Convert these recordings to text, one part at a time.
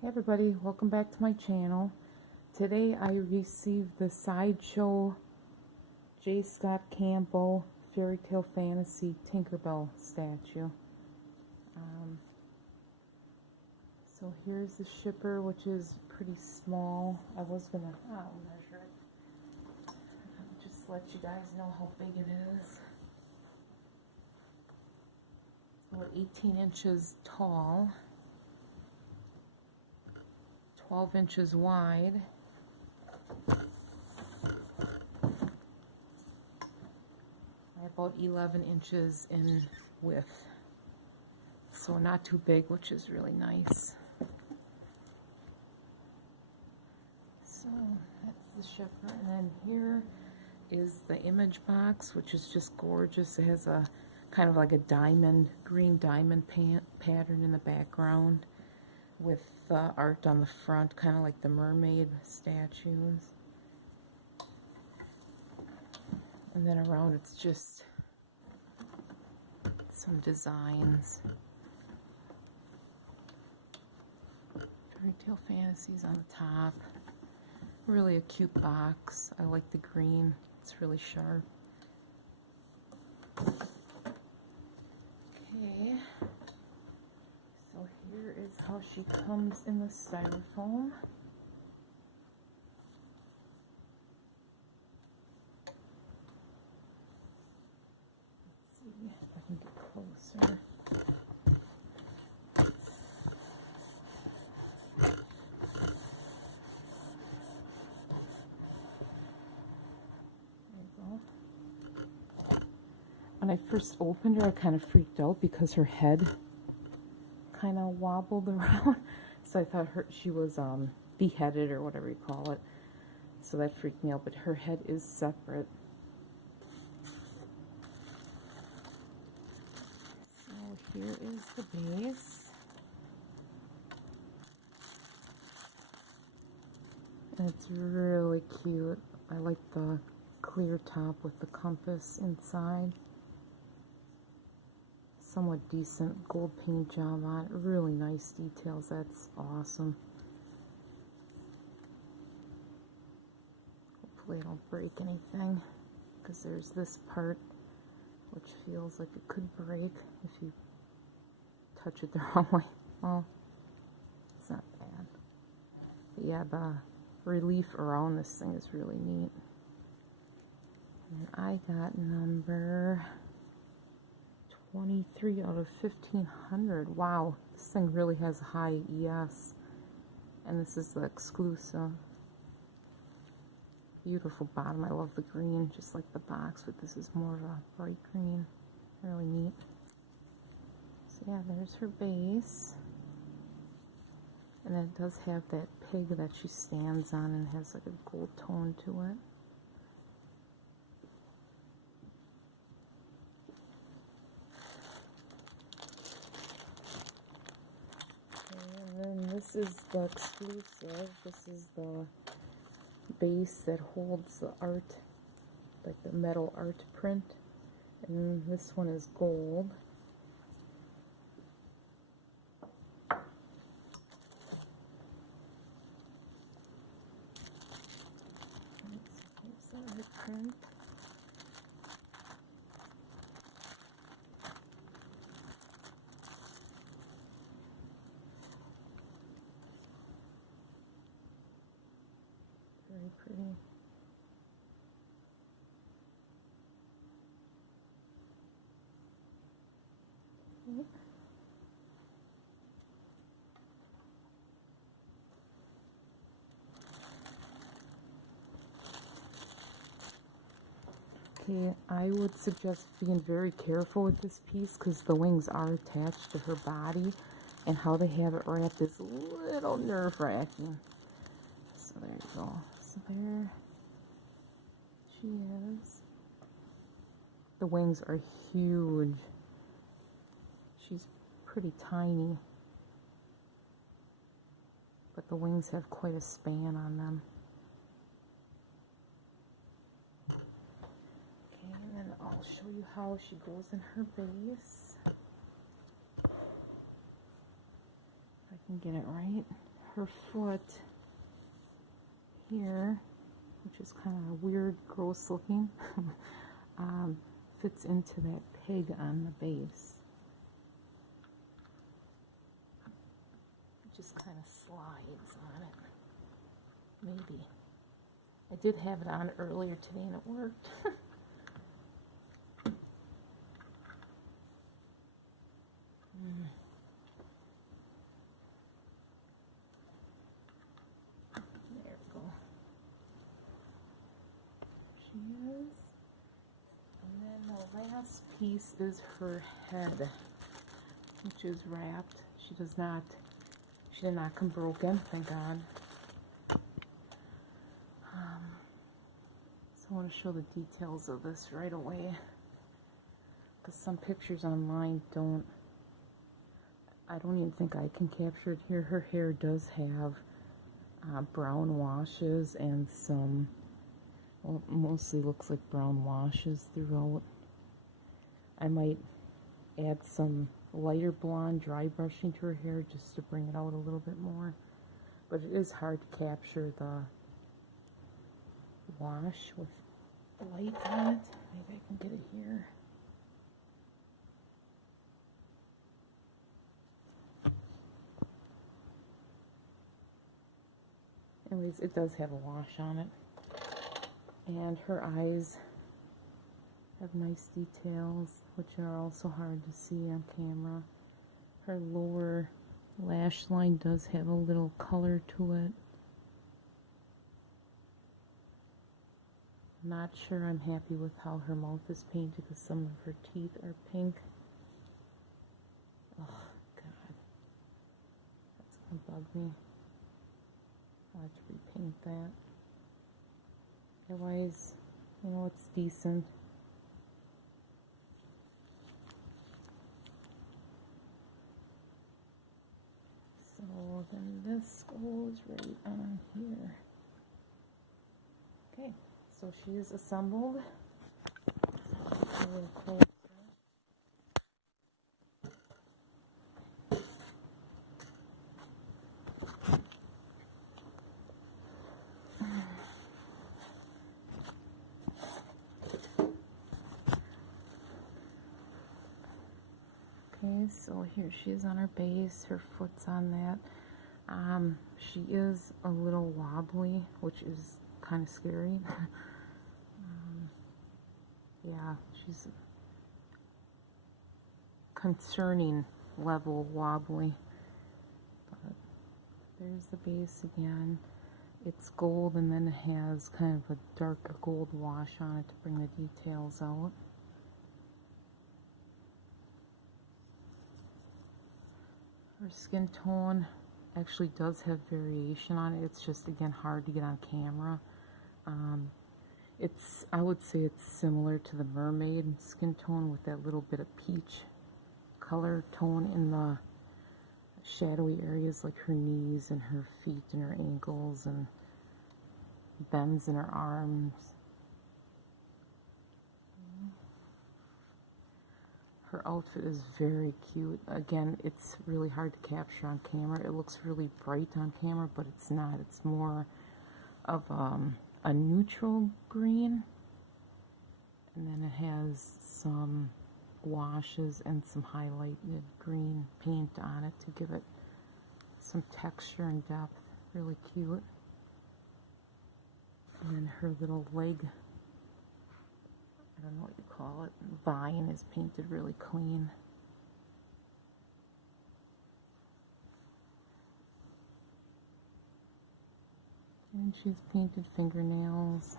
Hey everybody, welcome back to my channel. Today I received the Sideshow J. Scott Campbell Fairytale Fantasy Tinkerbell statue. So here's the shipper, which is pretty small. I was gonna measure it. Just let you guys know how big it is. It's about 18 inches tall. 12 inches wide, about 11 inches in width, so not too big, which is really nice. So that's the shipper, and then here is the image box, which is just gorgeous. It has a kind of like a diamond, green diamond pattern in the background, with art on the front, kind of like the mermaid statues. And then around it's just some designs. Fairytale Fantasies on the top. Really a cute box. I like the green. It's really sharp. Okay. So here is how she comes in the styrofoam. Let's see if I can get closer. There you go. When I first opened her, I kind of freaked out because her head kind of wobbled around, so I thought she was beheaded or whatever you call it, so that freaked me out, but her head is separate. So here is the base, and it's really cute. I like the clear top with the compass inside. Somewhat decent gold paint job on it. Really nice details. That's awesome. Hopefully I don't break anything, because there's this part which feels like it could break if you touch it the wrong way. Well, it's not bad. But yeah, the relief around this thing is really neat. And I got number 23 out of 1500. Wow, this thing really has a high ES. And this is the exclusive. Beautiful bottom. I love the green, just like the box, but this is more of a bright green. Really neat. So yeah, there's her base. And then it does have that pig that she stands on and has like a gold tone to it. And then this is the exclusive. This is the base that holds the art, like the metal art print. And this one is gold. Here's the art print. Very pretty. Yep. Okay, I would suggest being very careful with this piece because the wings are attached to her body, and how they have it wrapped is a little nerve-wracking. So there you go. So there she is. The wings are huge. She's pretty tiny, but the wings have quite a span on them. Okay, and then I'll show you how she goes in her base. If I can get it right. her foot here, which is kind of weird, gross looking, fits into that peg on the base. It just kind of slides on it. Maybe. I did have it on earlier today and it worked. There we go. She is. And then the last piece is her head, which is wrapped. She did not come broken, thank God. So I want to show the details of this right away, because some pictures online I don't even think I can capture it here. Her hair does have brown washes and some, well, it mostly looks like brown washes throughout. I might add some lighter blonde dry brushing to her hair just to bring it out a little bit more. But it is hard to capture the wash with light on it. Maybe I can get it here. Anyways, it does have a wash on it. And her eyes have nice details, which are also hard to see on camera. Her lower lash line does have a little color to it. Not sure I'm happy with how her mouth is painted because some of her teeth are pink. Oh, God. That's going to bug me. I'll have to repaint that. Otherwise, you know, it's decent. So then this goes right on here. Okay, so she is assembled. A little closer. Okay, so here she is on her base, her foot's on that. She is a little wobbly, which is kind of scary. Yeah, she's concerning level wobbly. But there's the base again. It's gold and then it has kind of a darker gold wash on it to bring the details out. Her skin tone actually does have variation on it. It's just, again, hard to get on camera. I would say it's similar to the mermaid skin tone with that little bit of peach color tone in the shadowy areas like her knees and her feet and her ankles and bends in her arms. Her outfit is very cute. Again, it's really hard to capture on camera. It looks really bright on camera, but it's not. It's more of a neutral green. And then it has some washes and some highlighted green paint on it to give it some texture and depth. Really cute. And then her little leg, I don't know what you call it, vine is painted really clean. And she's painted fingernails.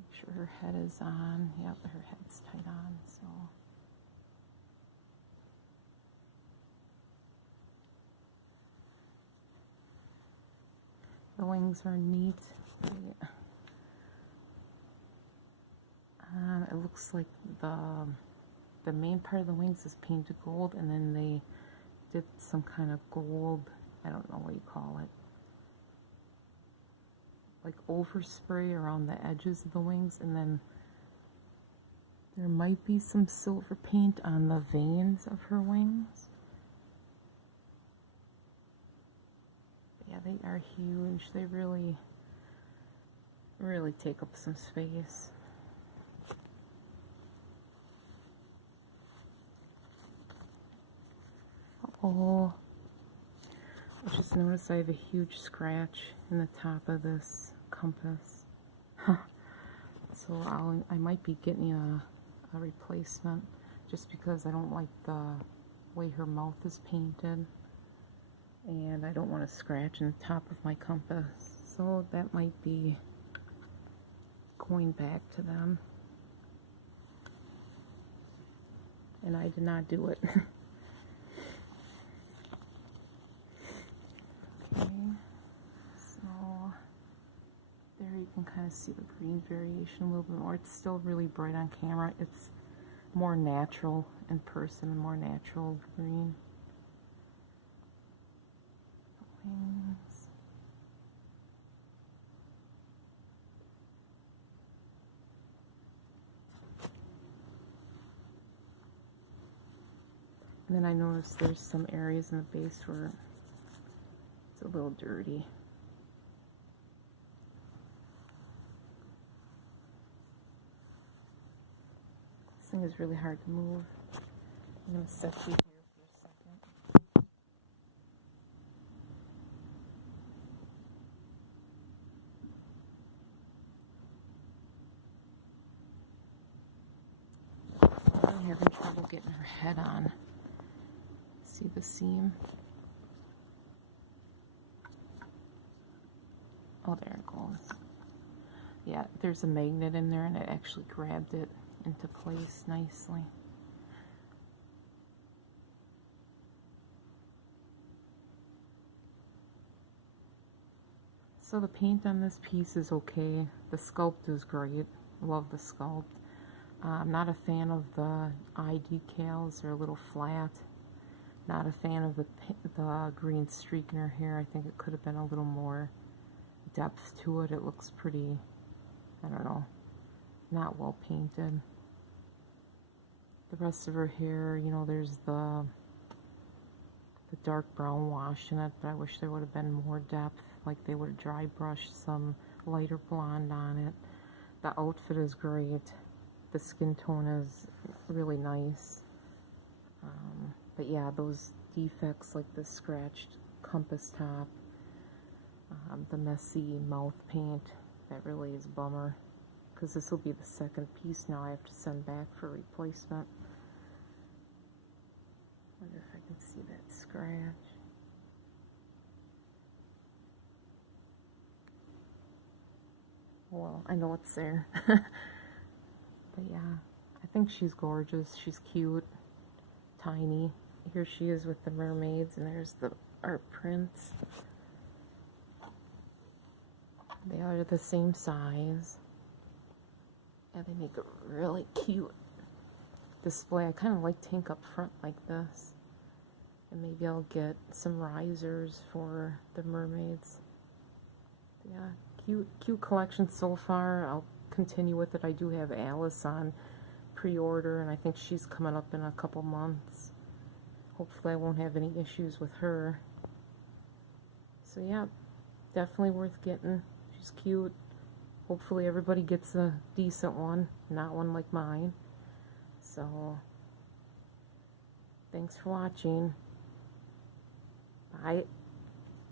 Make sure her head is on. Yep, her head's tied on, so. The wings are neat. It looks like the main part of the wings is painted gold, and then they did some kind of gold, I don't know what you call it, like overspray around the edges of the wings, and then there might be some silver paint on the veins of her wings. they are huge. They really take up some space. Oh, I just noticed I have a huge scratch in the top of this compass. So I might be getting a replacement just because I don't like the way her mouth is painted. And I don't want to scratch in the top of my compass. So that might be going back to them. And I did not do it. Okay, so there you can kind of see the green variation a little bit more. It's still really bright on camera. It's more natural in person, and more natural green. Wings. And then I noticed there's some areas in the base where it's a little dirty. This thing is really hard to move. I'm going to set you here for a second. I'm having trouble getting her head on. See the seam? Oh, there it goes. Yeah, there's a magnet in there and it actually grabbed it into place nicely. So the paint on this piece is okay. The sculpt is great. Love the sculpt. I'm not a fan of the eye decals. They're a little flat. Not a fan of the green streak in her hair. I think it could have been a little more depth to it. It looks pretty, I don't know, not well painted. The rest of her hair, you know, there's the dark brown wash in it, but I wish there would have been more depth, like they would have dry brushed some lighter blonde on it. The outfit is great. The skin tone is really nice. But yeah, those defects like the scratched compass top, the messy mouth paint, that really is a bummer. Because this will be the second piece now I have to send back for replacement. Wonder if I can see that scratch. Well, I know it's there. But yeah, I think she's gorgeous. She's cute, tiny. Here she is with the mermaids, and there's the art prints. They are the same size. Yeah, they make a really cute display. I kind of like Tink up front like this. And maybe I'll get some risers for the mermaids. Yeah, cute collection so far. I'll continue with it. I do have Alice on pre-order, and I think she's coming up in a couple months. Hopefully I won't have any issues with her. So yeah, definitely worth getting. She's cute. Hopefully everybody gets a decent one, not one like mine. So, thanks for watching. Bye.